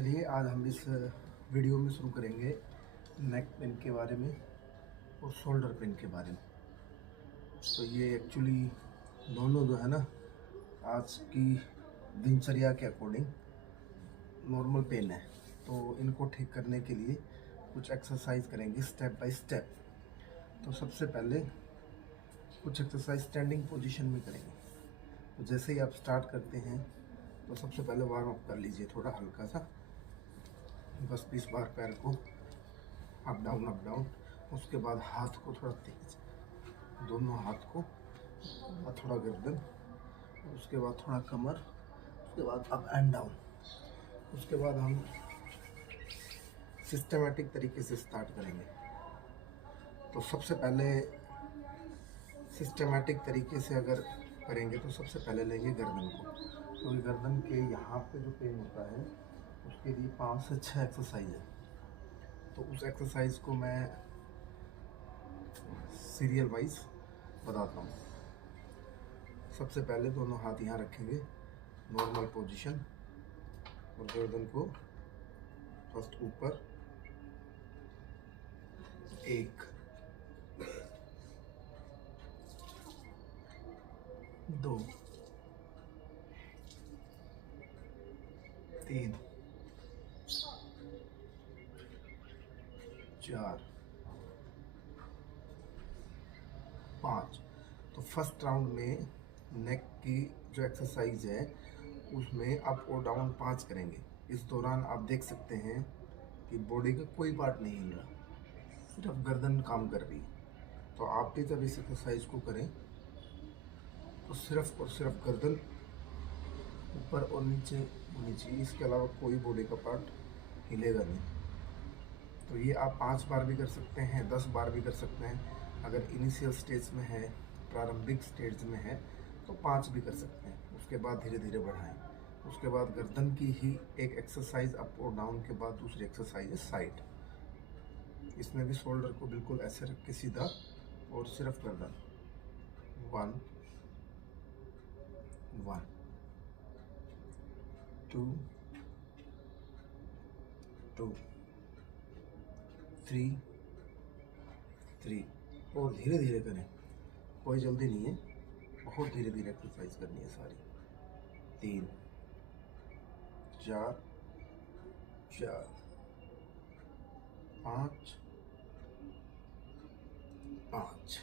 चलिए आज हम इस वीडियो में शुरू करेंगे नेक पेन के बारे में और शोल्डर पेन के बारे में। तो ये एक्चुअली दोनों जो है ना आज की दिनचर्या के अकॉर्डिंग नॉर्मल पेन है, तो इनको ठीक करने के लिए कुछ एक्सरसाइज करेंगे स्टेप बाय स्टेप। तो सबसे पहले कुछ एक्सरसाइज स्टैंडिंग पोजीशन में करेंगे। तो जैसे ही आप स्टार्ट करते हैं तो सबसे पहले वार्म अप कर लीजिए थोड़ा हल्का सा, 10-20 बार पैर को अप डाउन। उसके बाद हाथ को थोड़ा तेज, दोनों हाथ को, और थोड़ा गर्दन, उसके बाद थोड़ा कमर, उसके बाद अप एंड डाउन। उसके बाद हम सिस्टमेटिक तरीके से स्टार्ट करेंगे। तो सबसे पहले सिस्टमेटिक तरीके से अगर करेंगे तो सबसे पहले लेंगे गर्दन को। तो गर्दन के यहाँ पे जो पेन होता है उसके लिए 5 से 6 एक्सरसाइज है। तो उस एक्सरसाइज को मैं सीरियल वाइज बताता हूँ। सबसे पहले दोनों हाथ यहाँ रखेंगे नॉर्मल पोजीशन, और गर्दन को फर्स्ट ऊपर, 1 2 3 4 5। तो फर्स्ट राउंड में नेक की जो एक्सरसाइज है उसमें अप और डाउन 5 करेंगे। इस दौरान आप देख सकते हैं कि बॉडी का कोई पार्ट नहीं हिल रहा, सिर्फ गर्दन काम कर रही है। तो आप भी जब इस एक्सरसाइज को करें तो सिर्फ और सिर्फ गर्दन ऊपर और नीचे, इसके अलावा कोई बॉडी का पार्ट हिलेगा नहीं। तो ये आप 5 बार भी कर सकते हैं, 10 बार भी कर सकते हैं। अगर इनिशियल स्टेज में है, प्रारंभिक स्टेज में है, तो 5 भी कर सकते हैं। उसके बाद धीरे धीरे बढ़ाएं। उसके बाद गर्दन की ही एक एक्सरसाइज अप और डाउन के बाद दूसरी एक्सरसाइज है साइड। इसमें भी शोल्डर को बिल्कुल ऐसे रख के सीधा और सिर्फ गर्दन। 1 1 2 2 3 3। और धीरे धीरे करें, कोई जल्दी नहीं है, बहुत धीरे धीरे एक्सरसाइज करनी है सारी। 3 4 4 5 5।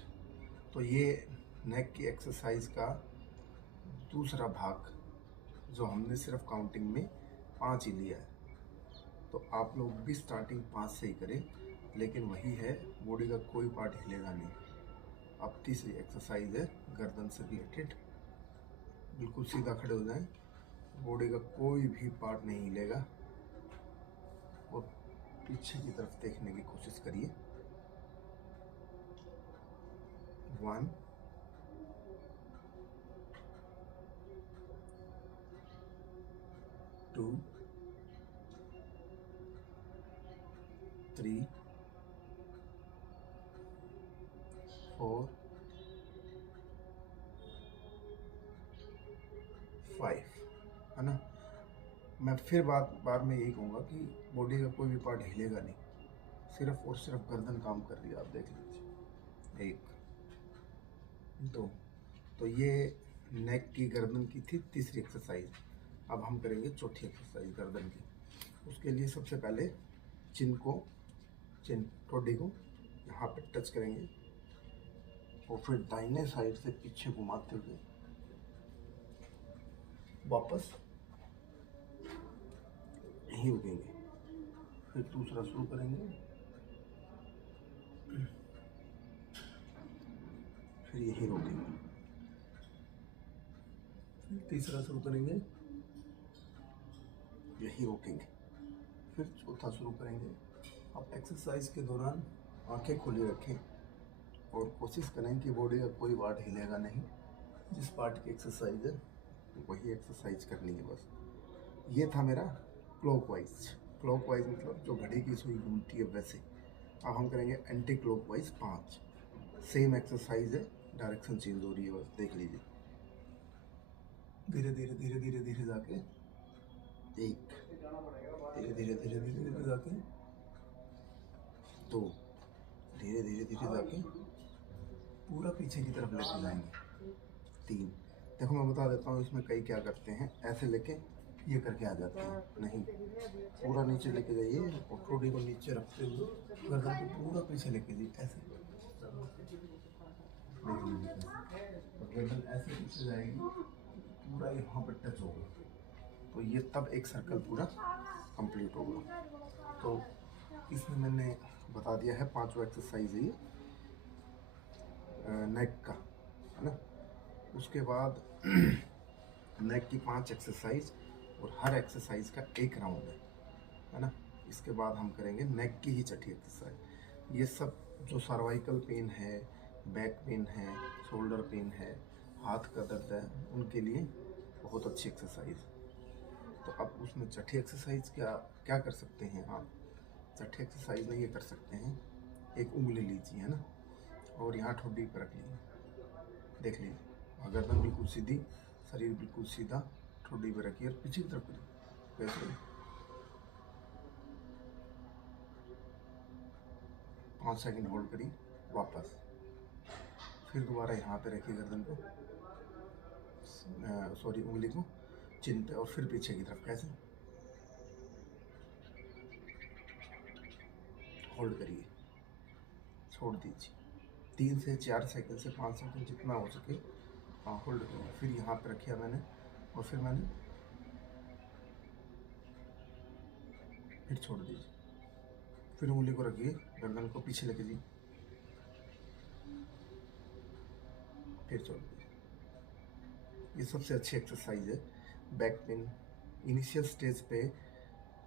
तो ये नेक की एक्सरसाइज का दूसरा भाग जो हमने सिर्फ काउंटिंग में 5 ही लिया है। तो आप लोग भी स्टार्टिंग 5 से ही करें, लेकिन वही है, बॉडी का कोई पार्ट हिलेगा नहीं। अब तीसरी एक्सरसाइज है गर्दन से रिलेटेड। बिल्कुल सीधा खड़े हो जाएं, बॉडी का कोई भी पार्ट नहीं हिलेगा, और पीछे की तरफ देखने की कोशिश करिए। 1 2 3 4 5, है ना। मैं फिर बार में यही कहूँगा कि बॉडी का कोई भी पार्ट हिलेगा नहीं, सिर्फ और सिर्फ गर्दन काम कर रही है। आप देख लीजिए। 1 2। तो ये नेक की गर्दन की थी तीसरी एक्सरसाइज। अब हम करेंगे चौथी एक्सरसाइज गर्दन की। उसके लिए सबसे पहले ठोडी को यहाँ पे टच करेंगे, और फिर दाहिने साइड से पीछे घुमाते हुए वापस यहीं रुकेंगे। फिर दूसरा शुरू करेंगे, फिर यहीं रोकेंगे, फिर तीसरा शुरू करेंगे, यहीं रोकेंगे, फिर चौथा शुरू करेंगे। आप एक्सरसाइज के दौरान आंखें खुली रखें और कोशिश करें कि बॉडी का कोई पार्ट हिलेगा नहीं। जिस पार्ट की एक्सरसाइज है वही एक्सरसाइज करनी है बस। ये था मेरा क्लॉकवाइज मतलब जो घड़ी की सुई घूमती है वैसे। अब हम करेंगे एंटी क्लॉकवाइज 5। सेम एक्सरसाइज है, डायरेक्शन चेंज हो रही है, बस देख लीजिए। धीरे धीरे धीरे धीरे धीरे जाके 1 धीरे धीरे धीरे धीरे धीरे जाके 2, धीरे धीरे धीरे जाके पूरा पीछे की तरफ लेके जाएंगे 3। देखो मैं बता देता हूँ इसमें कई क्या करते हैं, ऐसे लेके ये करके आ जाते हैं, नहीं पूरा नीचे लेके जाइए और ठोड़ी को नीचे रखते हुए गर्दन को पूरा पीछे लेके जाइए, ऐसे देख लीजिए और गर्दन ऐसे पीछे जाएगी पूरा यहाँ पर टच होगा, तो ये तब एक सर्कल पूरा कंप्लीट होगा। तो इसमें मैंने बता दिया है 5 एक्सरसाइज है ये नेक का, है ना। उसके बाद नेक की 5 एक्सरसाइज और हर एक्सरसाइज का 1 राउंड है ना। इसके बाद हम करेंगे नेक की ही छठी एक्सरसाइज। ये सब जो सर्वाइकल पेन है, बैक पेन है, शोल्डर पेन है, हाथ का दर्द है, उनके लिए बहुत अच्छी एक्सरसाइज। तो अब उसमें छठी एक्सरसाइज क्या क्या कर सकते हैं आप? छठी एक्सरसाइज में ये कर सकते हैं, एक उंगली लीजिए, है ना, और यहाँ ठोडी पर रख लीजिए, देख लीजिए गर्दन बिल्कुल सीधी, शरीर बिल्कुल सीधा, ठोडी पर रखिए और पीछे की तरफ करिए, वैसे 5 सेकंड होल्ड करिए, वापस फिर दोबारा यहाँ पे रखिए गर्दन को, सॉरी उंगली को चिन पे, और फिर पीछे की तरफ कैसे होल्ड करिए, छोड़ दीजिए 3 से 4 सेकंड से 5 सेकंड जितना हो सके होल्ड करिए, फिर यहाँ पे रखिए मैंने, और फिर छोड़ दीजिए, फिर उंगली को रखिए, गर्दन को पीछे लेके जाइए, फिर छोड़ दीजिए। ये सबसे अच्छी एक्सरसाइज है बैक पेन इनिशियल स्टेज पे,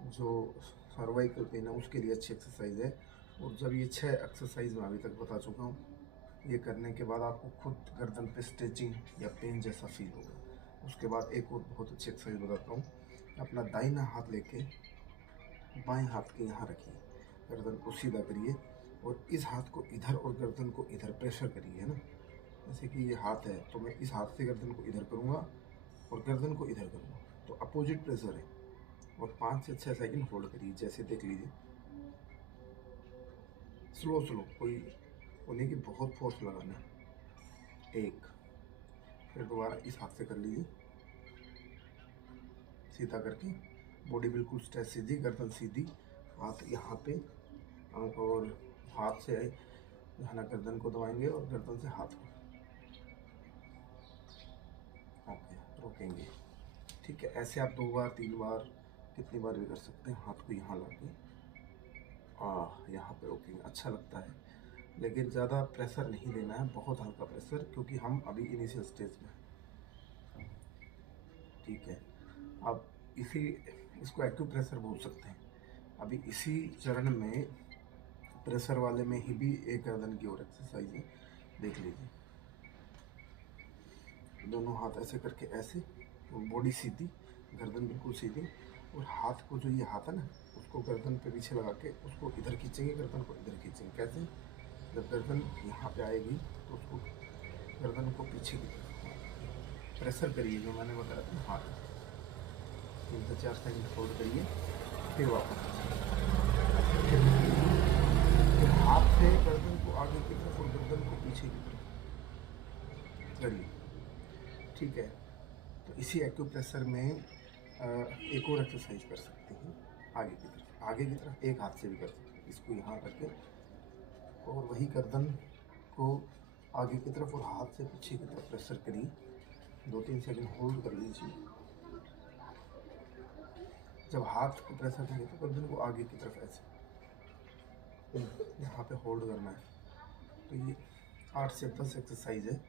जो सर्वाइकल पेन है उसके लिए अच्छी एक्सरसाइज है। और जब ये 6 एक्सरसाइज मैं अभी तक बता चुका हूँ, ये करने के बाद आपको खुद गर्दन पे स्ट्रेचिंग या पेन जैसा फील होगा। उसके बाद एक और बहुत अच्छी एक्सरसाइज बताता हूँ, अपना दाहिना हाथ लेके बाएं हाथ के यहाँ रखिए, गर्दन को सीधा करिए और इस हाथ को इधर और गर्दन को इधर प्रेशर करिए, है ना। जैसे कि ये हाथ है तो मैं इस हाथ से गर्दन को इधर करूँगा और गर्दन को इधर करूँगा, तो अपोजिट प्रेशर है। और 5 से 6 सेकंड होल्ड करिए, जैसे देख लीजिए, स्लो स्लो, कोई उन्हें की बहुत फोर्स लगाना है। 1, फिर दोबारा इस हाथ से कर लीजिए, सीधा करके बॉडी बिल्कुल स्ट्रेच सीधी, गर्दन सीधी, हाथ यहाँ पे, और हाथ से है ना गर्दन को दबाएंगे और गर्दन से हाथ को, ओके रोकेंगे, ठीक है। ऐसे आप 2 बार 3 बार कितनी बार भी कर सकते हैं। हाथ को यहाँ ला के यहाँ पे रोकेंगे, अच्छा लगता है, लेकिन ज़्यादा प्रेशर नहीं देना है, बहुत हल्का प्रेशर, क्योंकि हम अभी इनिशियल स्टेज में, ठीक है। अब इसको एक्यूप्रेशर बोल सकते हैं। अभी इसी चरण में प्रेशर वाले में ही भी एक गर्दन की और एक्सरसाइज है, देख लीजिए। दोनों हाथ ऐसे करके, ऐसे बॉडी सीधी, गर्दन बिल्कुल सीधी, और हाथ को, जो ये हाथ है ना, उसको गर्दन पे पीछे लगा के उसको इधर खींचेंगे, गर्दन को इधर खींचेंगे। कैसे? जब गर्दन यहाँ पे आएगी तो उसको गर्दन को पीछे की तरफ प्रेशर करिए, जो मैंने बताया था। हाथ 3 से 4 सेकंड होल्ड करिए, फिर वापस फिर हाथ से गर्दन को आगे की तरफ और गर्दन को पीछे की तरफ करिए, ठीक है। तो इसी एक्यूप्रेशर में एक और एक्सरसाइज कर सकते हैं, आगे की तरफ एक हाथ से भी कर सकते हैं, इसको यहाँ करके, और वही गर्दन को आगे की तरफ और हाथ से पीछे की तरफ प्रेशर करिए, 2-3 सेकंड होल्ड कर लीजिए। जब हाथ को प्रेशर करेंगे तो गर्दन को आगे की तरफ ऐसे यहाँ पे होल्ड करना है। तो ये 8 से 10 एक्सरसाइज है,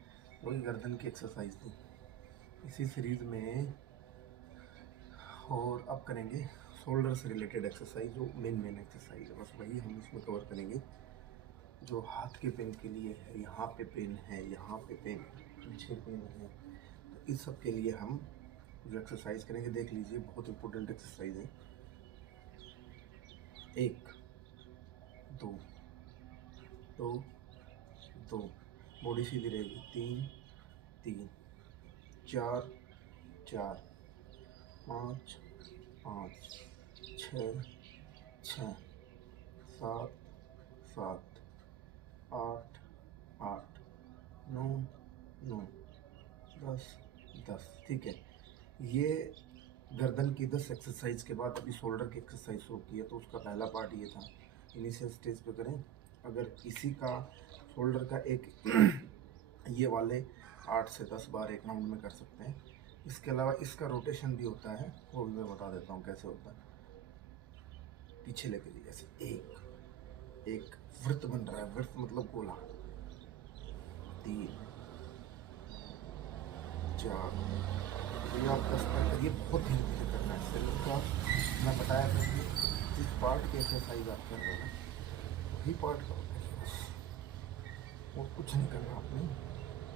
वही गर्दन की एक्सरसाइज थी इसी सीरीज में। और अब करेंगे शोल्डर से रिलेटेड एक्सरसाइज, जो मेन एक्सरसाइज है, बस वही हम इसमें कवर करेंगे। जो हाथ के पेन के लिए है, यहाँ पे पेन है, यहाँ पे पेन, पीछे पेन है, तो इस सब के लिए हम जो एक्सरसाइज करेंगे, देख लीजिए, बहुत इंपॉर्टेंट एक्सरसाइज है। 1 2 2 2, बॉडी सीधी रहेगी, 3 3 4 4 5 5 6 छः छः, 7 7, 8 8, 9 9, 10 10। ठीक है, ये गर्दन की 10 एक्सरसाइज के बाद अभी शोल्डर की एक्सरसाइज शुरू की है, तो उसका पहला पार्ट ये था। इनिशियल स्टेज पे करें। अगर इसी का शोल्डर का एक ये वाले 8 से 10 बार एक राउंड में कर सकते हैं। इसके अलावा इसका रोटेशन भी होता है, वो भी मैं बता देता हूँ कैसे होता है। पीछे लेके जाइए ऐसे, एक वृत्त बन रहा है, वृत्त मतलब गोला। 3 4, ये आप 10 तक करिए, बहुत धीरे धीरे करना है। शरीर का मैं बताया था कि जिस पार्ट की एक्सरसाइज आप कर रहे हैं वही पार्ट करो बस, और कुछ नहीं करना आपने।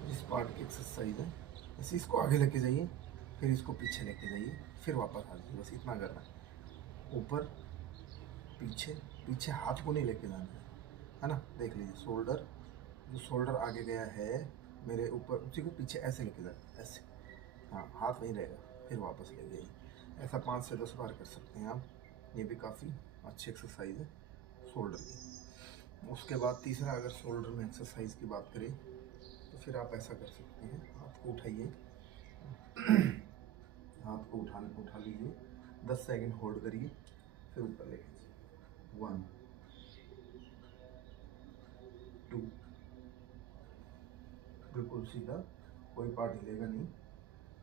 जिस पार्ट की एक्सरसाइज है ऐसे इसको आगे लेके जाइए, फिर इसको पीछे लेके जाइए, फिर वापस आ जाइए, बस इतना करना है। ऊपर पीछे, पीछे हाथ को नहीं लेके जाना है ना। देख लीजिए शोल्डर, जो शोल्डर आगे गया है मेरे ऊपर, उसी को पीछे ऐसे लेके जाना, ऐसे। हाँ, हाथ वहीं रहेगा, फिर वापस ले जाइए। ऐसा 5 से 10 बार कर सकते हैं आप। ये भी काफ़ी अच्छी एक्सरसाइज है शोल्डर की। उसके बाद तीसरा, अगर शोल्डर में एक्सरसाइज की बात करें तो फिर आप ऐसा कर सकते हैं। हाथ को उठाइए, हाथ को उठा लीजिए, 10 सेकंड होल्ड करिए, फिर ऊपर ले लीजिए। 1 2, बिल्कुल सीधा, कोई पार्ट हिलेगा नहीं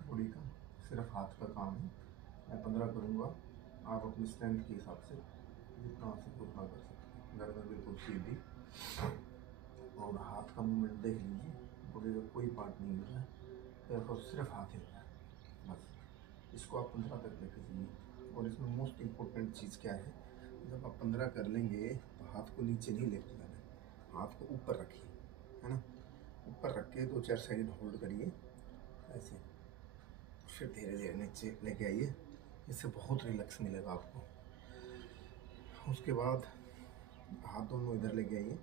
बॉडी का, सिर्फ हाथ का काम है। मैं 15 करूँगा, आप अपनी स्ट्रेंथ के हिसाब से जितना हो सके उतना कर सकते हैं। गर्दन बिल्कुल सीधी, और हाथ का मूवमेंट देख लीजिए, बॉडी का कोई पार्ट नहीं हिल रहा है, सिर्फ हाथ हिल रहा है बस। इसको आप 15 तक लेके जाइए। और इसमें मोस्ट इम्पोर्टेंट चीज़ क्या है, जब आप 15 कर लेंगे तो हाथ को नीचे नहीं लेके जाना है, हाथ को ऊपर रखिए, है ना। ऊपर रख के 2-4 सेकंड होल्ड करिए ऐसे, फिर धीरे धीरे नीचे लेके आइए। इससे बहुत रिलैक्स मिलेगा आपको। उसके बाद हाथ दोनों इधर लेके आइए,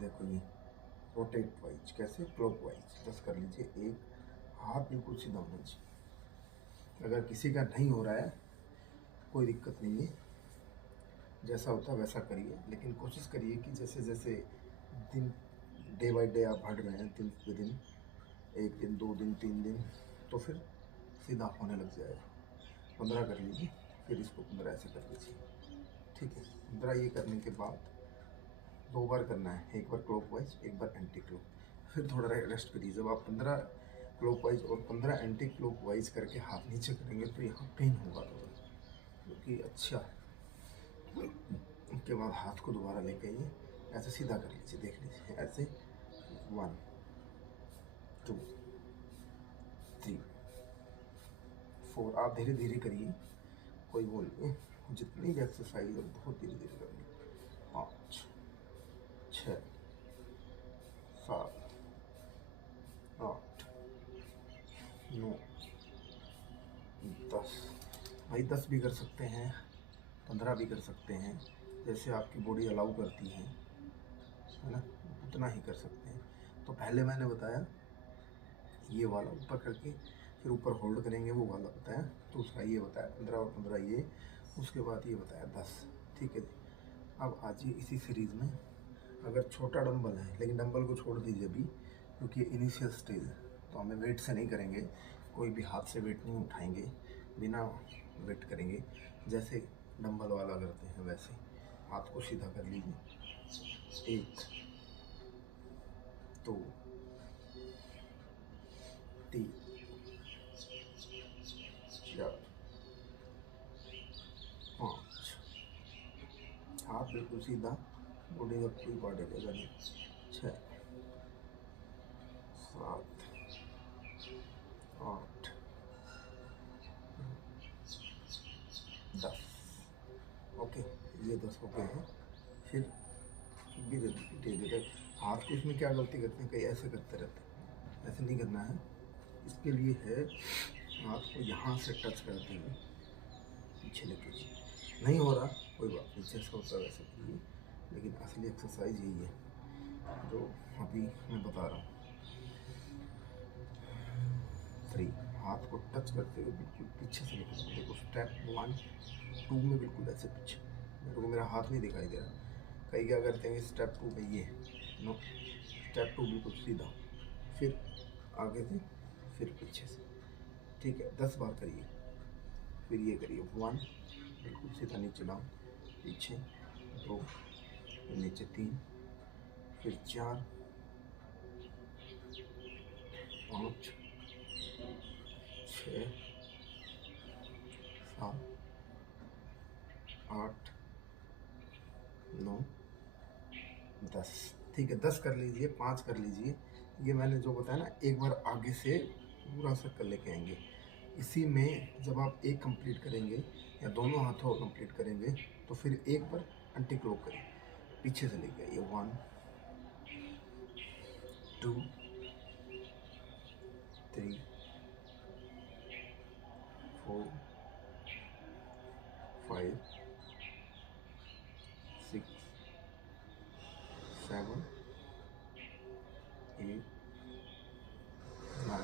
देखो ये रोटेट वाइज, कैसे क्लॉक वाइज 10 कर लीजिए। एक हाथ बिल्कुल सीधा होना चाहिए। अगर किसी का नहीं हो रहा है कोई दिक्कत नहीं है, जैसा होता है वैसा करिए, लेकिन कोशिश करिए कि जैसे जैसे दिन डे बाय डे आप बढ़ रहे हैं, दिन पे दिन, 1 दिन 2 दिन 3 दिन, तो फिर सीधा होने लग जाएगा। 15 कर लीजिए, फिर इसको 15 ऐसे कर लीजिए। ठीक है, 15 ये करने के बाद 2 बार करना है, एक बार क्लॉकवाइज, एक बार एंटी क्लॉक, फिर थोड़ा रेस्ट करिए। जब आप 15 क्लॉकवाइज और 15 एंटी क्लॉकवाइज करके हाथ नीचे करेंगे तो यहाँ पेन होगा थोड़ा, क्योंकि अच्छा है। उसके बाद हाथ को दोबारा लेके आइए, ऐसे सीधा कर लीजिए, देख लीजिए ऐसे। 1 2 3 4, आप धीरे धीरे करिए, कोई वो नहीं, जितनी भी एक्सरसाइज है बहुत धीरे धीरे करनी। 5 6 7 8 9 10। भाई 10 भी कर सकते हैं, 15 भी कर सकते हैं, जैसे आपकी बॉडी अलाउ करती है ना, उतना ही कर सकते हैं। तो पहले मैंने बताया ये वाला ऊपर करके, फिर ऊपर होल्ड करेंगे, वो वाला बताया। दूसरा ये बताया 15 और 15 ये, उसके बाद ये बताया 10। ठीक है जी। अब आज ये इसी सीरीज़ में, अगर छोटा डंबल है, लेकिन डंबल को छोड़ दीजिए अभी, क्योंकि इनिशियल स्टेज है, तो हमें वेट से नहीं करेंगे, कोई भी हाथ से वेट नहीं उठाएंगे, बिना वेट करेंगे, जैसे डंबल वाला करते हैं वैसे। हाथ को सीधा कर लीजिए, 1 2 3 4 5। हाथ बिल्कुल सीधा, बॉडी का कोई पार्ट हिलेगा नहीं। 6 7 8 10। ओके, ये 10 हो गए हैं। फिर धीरे धीरे हाथ को, इसमें क्या गलती करते हैं, कहीं ऐसे करते रहते हैं, ऐसे नहीं करना है। इसके लिए है हाथ को यहाँ से टच करते हुए पीछे लेके जाइए। नहीं हो रहा कोई बात नहीं, जैसा होता है वैसे करिए, लेकिन असली एक्सरसाइज यही है जो अभी मैं बता रहा हूँ। 3, हाथ को टच करते हुए बिल्कुल पीछे से लेकर, देखो स्टेप 1 2 में बिल्कुल ऐसे पीछे, मेरे को मेरा हाथ नहीं दिखाई दे रहा। कई क्या करते हैं स्टेप 2 में ये नो, स्टेप 2 बिल्कुल सीधा, फिर आगे से, फिर पीछे से। ठीक है, 10 बार करिए। फिर ये करिए 1, बिल्कुल सीधा नीचे डाउन, पीछे 2, फिर नीचे 3, फिर 4, 5, 6, 7, 8, 9, 10। ठीक है, 10 कर लीजिए, 5 कर लीजिए। ये मैंने जो बताया ना, एक बार आगे से पूरा सर्कल लेके आएंगे। इसी में जब आप एक कंप्लीट करेंगे या दोनों हाथों कंप्लीट करेंगे तो फिर एक बार एंटी क्लॉक करें, पीछे से लेके आइए। 1, 2, 3, 4, 5, 6, 7, 8, 9,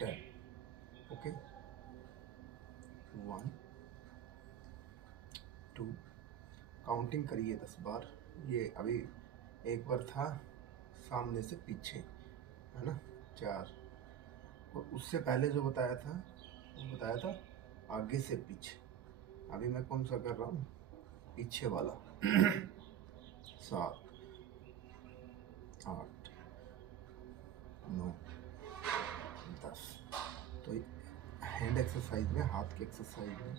10। ओके, 1, 2, काउंटिंग करिए 10 बार। ये अभी एक बार था सामने से पीछे, है ना, 4। और उससे पहले जो बताया था वो बताया था आगे से पीछे। अभी मैं कौन सा कर रहा हूँ, पीछे वाला। 7, 8, 9, 10। तो हैंड एक्सरसाइज में, हाथ की एक्सरसाइज में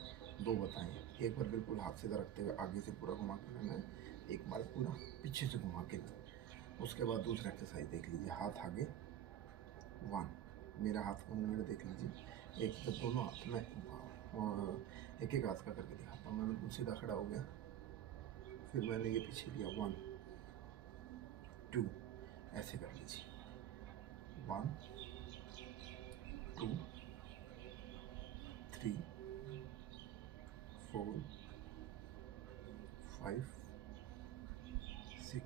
2 बताएं। एक बार बिल्कुल हाथ सीधा रखते हुए आगे से पूरा घुमा के लेना है, एक बार पूरा पीछे से घुमा के लेना है। उसके बाद दूसरा एक्सरसाइज देख लीजिए, हाथ आगे 1, मेरा हाथ का मूवमेंट देख लीजिए। एक जब दोनों हाथ में और एक एक हाथ का करके दिखाता हूँ। मैं बिल्कुल सीधा खड़ा हो गया, फिर मैंने ये पीछे लिया 1, 2, ऐसे कर लीजिए। 1, 2, 3, 4, 5, 6,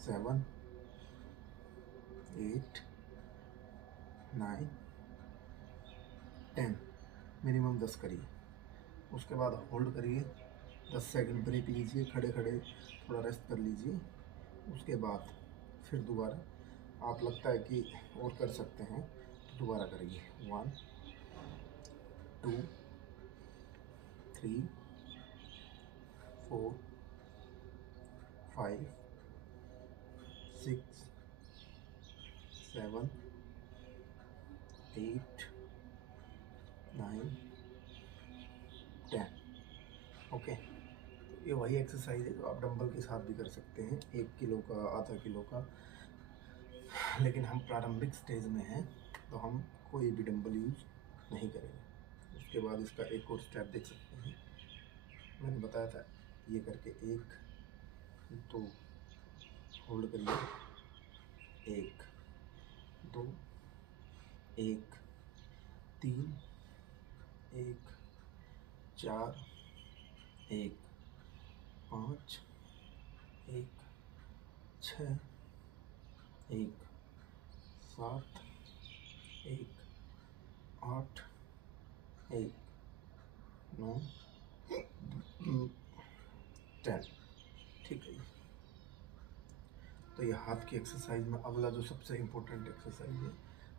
7, 8, 9, 10। मिनिमम 10 करिए। उसके बाद होल्ड करिए, 10 सेकंड ब्रेक लीजिए, खड़े खड़े थोड़ा रेस्ट कर लीजिए। उसके बाद फिर दोबारा आप लगता है कि और कर सकते हैं तो दोबारा करिए। 1, 2, 3, 4, 5, 6, 7, 8, 9, 10। ओके, ये वही एक्सरसाइज है जो आप डंबल के साथ भी कर सकते हैं, 1 किलो का, आधा किलो का। लेकिन हम प्रारंभिक स्टेज में हैं तो हम कोई भी डंबल यूज नहीं करेंगे। उसके बाद इसका एक और स्टेप देख सकते हैं, मैंने बताया था ये करके 1, 2, होल्ड करिए, 1, 2, 1, 3, 1, 4, 1, 5, 1, 6, 1, 7, 1, 8, 1, 9, 10। ठीक है। तो ये हाथ की एक्सरसाइज में अगला जो सबसे इम्पोर्टेंट एक्सरसाइज है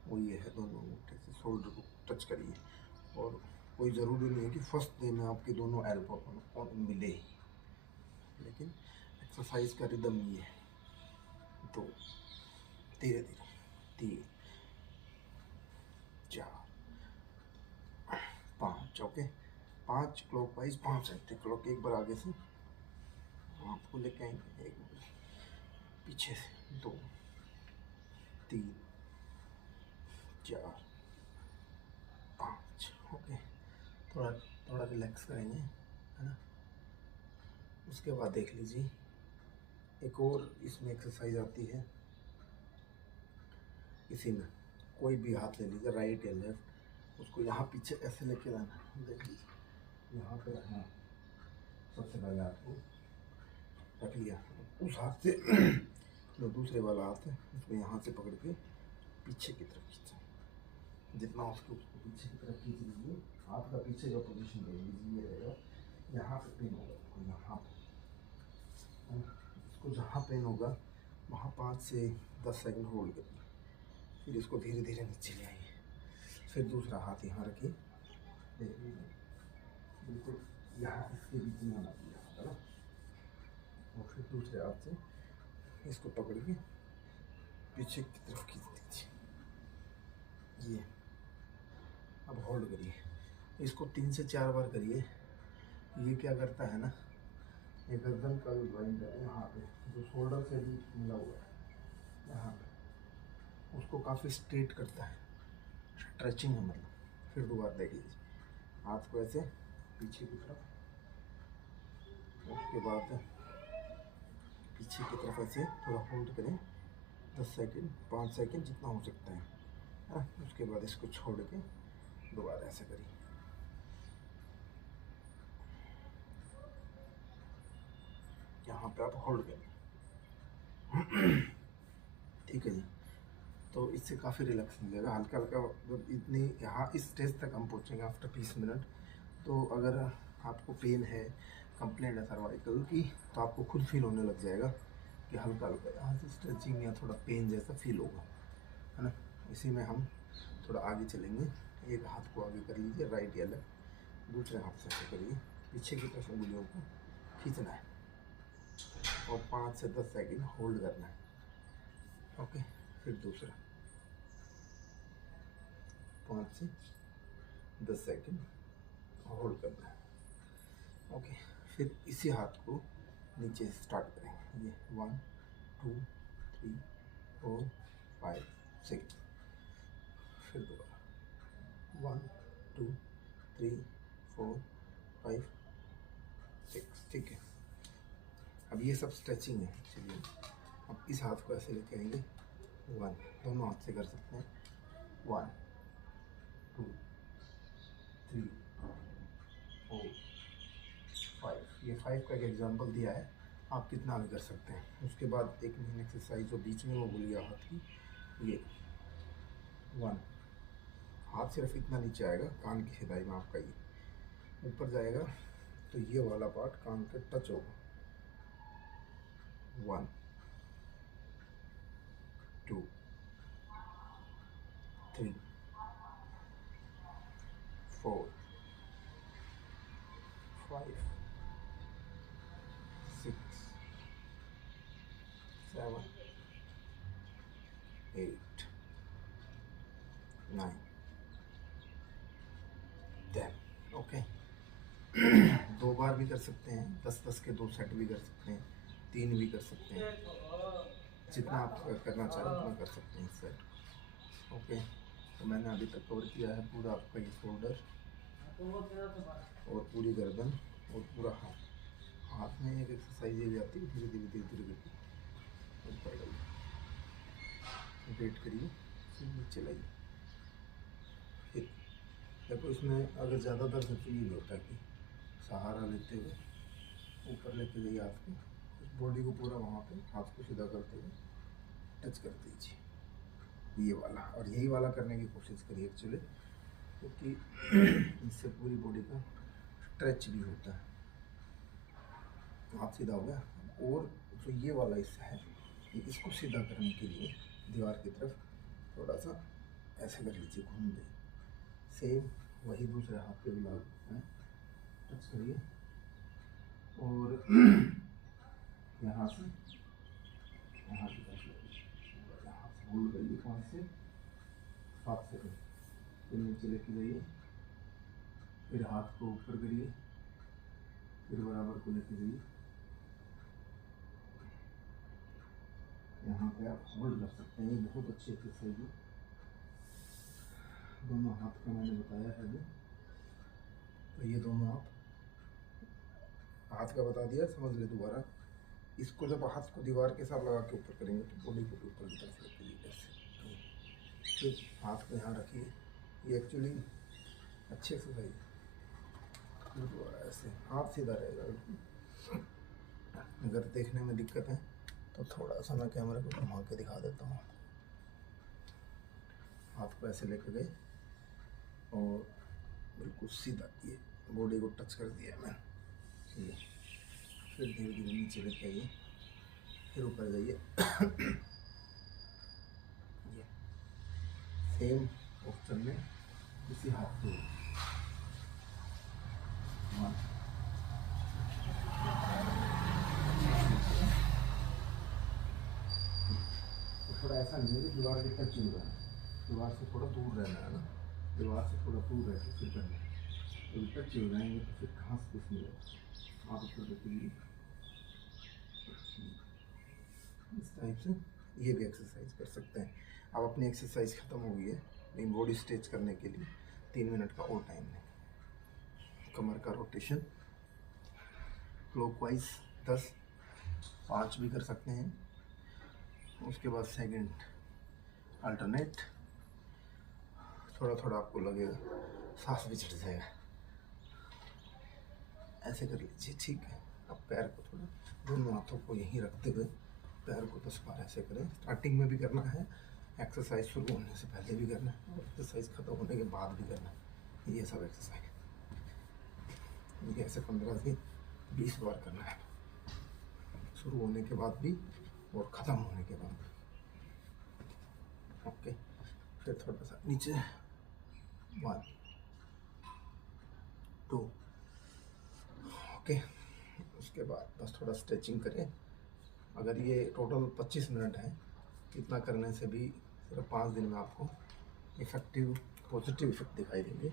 वो ये है, दोनों अंगूठे से शोल्डर को टच करिए। और कोई ज़रूरी नहीं है कि फर्स्ट डे में आपके दोनों एल्बो मिले ही, लेकिन एक्सरसाइज का रिदम ये है। तो धीरे धीरे 3, 4, 5। Okay, 5 clock wise, 5 anti clock. एक बार आगे से आपको लेके आएंगे, एक बार पीछे से 2, 3, 4, 5। ओके, थोड़ा थोड़ा रिलैक्स करेंगे, है ना। उसके बाद देख लीजिए एक और इसमें एक्सरसाइज आती है। इसी में कोई भी हाथ ले लीजिए, राइट या लेफ्ट, उसको यहाँ पीछे ऐसे लेके जाना है। देख लीजिए यहाँ पे रखना, सबसे पहले हाथ को रख लिया, उस हाथ से जो दूसरे वाला हाथ है उसको यहाँ से पकड़ के पीछे की तरफ खींचें, जितना उसको पीछे की तरफ खींच लीजिए। हाथ नीचे का पोजीशन रहेगी ये रहेगा, यहाँ पे पेन होगा आपको, यहाँ पे इसको जहाँ पेन होगा वहाँ 5 से 10 सेकंड होल्ड करिए, फिर इसको धीरे धीरे नीचे ले आइए, फिर दूसरा हाथ यहाँ रखिए, बिल्कुल यहाँ इसके बीच में आना चाहिए है ना, और फिर दूसरे हाथ से इसको पकड़ के पीछे की तरफ खींच दीजिए, ये अब होल्ड करिए, इसको 3 से 4 बार करिए। ये क्या करता है ना, ये गर्दन का जो जॉइंट है यहाँ पे जो शोल्डर से भी मिला हुआ है यहाँ पे, उसको काफ़ी स्ट्रेट करता है, स्ट्रेचिंग है मतलब। फिर दोबारा देख लीजिए, हाथ को ऐसे पीछे की तरफ, उसके बाद पीछे की तरफ ऐसे थोड़ा होल्ड करें 10 सेकंड 5 सेकंड जितना हो सकता है, उसके बाद इसको छोड़ के दोबारा ऐसे करिए। यहाँ पे आप होल्ड करें, ठीक है जी। तो इससे काफ़ी रिलैक्स मिलेगा, हल्का हल्का जब इतनी यहाँ इस स्टेज तक हम पहुँचेंगे आफ्टर 20 मिनट। तो अगर आपको पेन है, कंप्लेंट है सर्वाइकल की, तो आपको खुद फील होने लग जाएगा कि हल्का हल्का यहाँ से स्ट्रेचिंग या थोड़ा पेन जैसा फील होगा, है ना। इसी में हम थोड़ा आगे चलेंगे, एक हाथ को आगे कर लीजिए राइट या लेफ्ट, दूसरे हाथ से ऐसे करिए, पीछे की तरफ उंगलियों को खींचना है और 5 से 10 सेकंड होल्ड करना है, ओके। फिर दूसरा 5 से 10 सेकंड होल्ड करना है, ओके। फिर इसी हाथ को नीचे से स्टार्ट करेंगे, ये 1 2 3 4 5 6, फिर दोबारा 1 2 3 4 5 6, ठीक है। अब ये सब स्ट्रेचिंग है, चलिए अब इस हाथ को ऐसे लेके आएंगे, 1, दोनों हाथ से कर सकते हैं, 1 2 3 4 5, ये 5 का एक एग्जांपल दिया है, आप कितना भी कर सकते हैं। उसके बाद एक मेन एक्सरसाइज जो बीच में वो बोलिए हाथ की, ये 1, हाथ सिर्फ इतना नीचे आएगा कान की हिदाई में आपका, ये ऊपर जाएगा तो ये वाला पार्ट कान के टच होगा, 1 2 3 4 5 6 7 8 9 10, ओके। 2 बार भी कर सकते हैं, 10-10 के 2 सेट भी कर सकते हैं, 3 भी कर सकते हैं, जितना आप करना चाहें उतना कर सकते हैं सेट, ओके। तो मैंने अभी तक कवर किया है पूरा आपका ये शोल्डर और पूरी गर्दन और पूरा हाथ। हाथ में एक एक्सरसाइज ये भी आती है, धीरे धीरे धीरे धीरे करके ऊपर लाइए, वेट करिए, फिर नीचे लाइए, फिर देखो इसमें अगर ज़्यादा दर्द तो ये भी होता है कि सहारा लेते हुए ऊपर लेके जाइए हाथ को, उस बॉडी को पूरा वहाँ पे हाथ को सीधा करते हुए टच कर दीजिए, ये वाला। और यही वाला करने की कोशिश करिए एक्चुअली, क्योंकि इससे पूरी बॉडी का स्ट्रेच भी होता है। हाथ सीधा हो गया, और जो ये वाला हिस्सा है इसको सीधा करने के लिए दीवार की तरफ थोड़ा सा ऐसे कर लीजिए, घूम दे, सेम वही दूसरे हाथ पे भी लागू है, टच करिए और यहाँ से यहाँ की तरफ यहाँ से होल्ड करिए 5 से 7 सेकंड, फिर नीचे लेके जाइए, फिर हाथ को ऊपर करिए, फिर बराबर को लेके जाइए, यहाँ पे आप होल्ड कर सकते हैं, ये बहुत अच्छी एक्सरसाइज है। दोनों हाथ का मैंने बताया है अभी, तो ये दोनों आप हाथ का बता दिया, समझ ले दोबारा। इसको जब हाथ को दीवार के साथ लगा के ऊपर करेंगे तो बॉडी को ऊपर की तरफ लेके ऐसे, फिर हाथ को यहाँ रखिए, ये एक्चुअली अच्छी एक्सरसाइज है। दोबारा ऐसे हाथ सीधा रहेगा, अगर देखने में दिक्कत है तो थोड़ा सा मैं कैमरे को घुमा के दिखा देता हूँ। हाथ को ऐसे लेके गए और बिल्कुल सीधा, ये बॉडी को टच कर दिया मैंने। ये फिर धीरे धीरे नीचे लेके आइए, फिर ऊपर जाइए। ये सेम पोस्चर में इसी हाथ को तो थोड़ा ऐसा नहीं है कि दीवार के टच हो रहा है, दीवार से थोड़ा दूर रहना है ना, दीवार से थोड़ा दूर रह के फिर करना है। तो टच हो जाएंगे तो फिर घास कुछ नहीं होगा। आप इसको देखिए इस टाइप से ये भी एक्सरसाइज कर सकते हैं। अब अपनी एक्सरसाइज ख़त्म हो गई है, लेकिन बॉडी स्ट्रेच करने के लिए 3 मिनट का और टाइम लें। कमर का रोटेशन क्लॉकवाइज 10, 5 भी कर सकते हैं। उसके बाद सेकंड अल्टरनेट, थोड़ा थोड़ा आपको लगेगा सांस भी चढ़ जाएगा, ऐसे कर लीजिए, ठीक है। अब पैर को थोड़ा, दोनों हाथों को यहीं रखते हुए पैर को 10 बार ऐसे करें। स्टार्टिंग में भी करना है, एक्सरसाइज शुरू होने से पहले भी करना है, और एक्सरसाइज ख़त्म होने के बाद भी करना है। ये सब एक्सरसाइज ये ऐसे 15 से 20 बार करना है, शुरू होने के बाद भी और ख़त्म होने के बाद। ओके, फिर थोड़ा सा नीचे, 1 2, ओके। उसके बाद बस थोड़ा स्ट्रेचिंग करें। अगर ये टोटल 25 मिनट है, इतना करने से भी सिर्फ 5 दिन में आपको इफ़ेक्टिव पॉजिटिव इफेक्ट दिखाई देंगे।